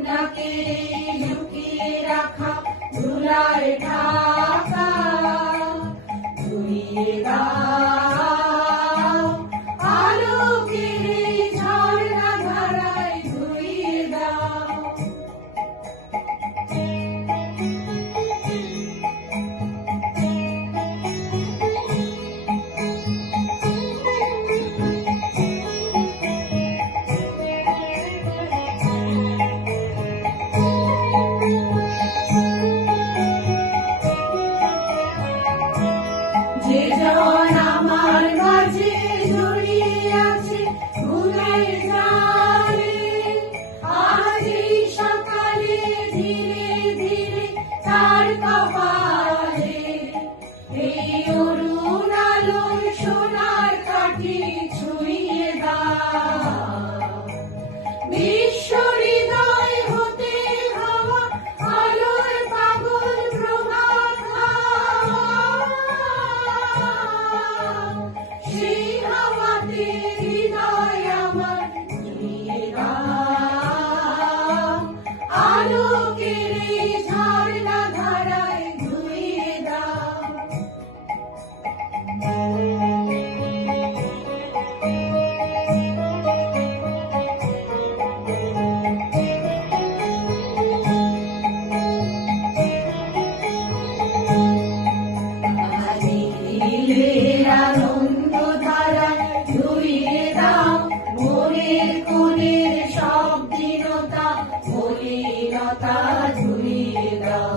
আপনাকে লুকিয়ে রাখা ধুলার ঢাকা ধুইয়ে দাও, আলোকের ঝর্ণা ধারায় ধুইয়ে দাও। যে জন আমার মাঝে জড়িয়ে আছে ভুলের জালে, আজ এই সকালে ধীরে ধীরে তার কপালে এই অরুণ আলোর সোনার কাঠি ছুঁয়ে দাও। বিশ্ব হৃদয় হতে হওয়া আলোর পাগল প্রভাত সেই হাওয়াতে হৃদয় আমার ধুইয়ে দাও, আলোকের ঝর্ণা ধারায় ধুইয়ে দাও। আনন্দ ধারায় ধুইয়ে দাও, মনের কোণের সব দীনতা মলিনতা ধুইয়ে দাও।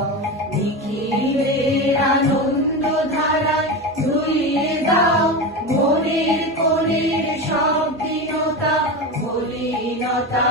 নিখিলের আনন্দ ধারায় ধুইয়ে দাও, মনের কোণের সব দীনতা মলিনতা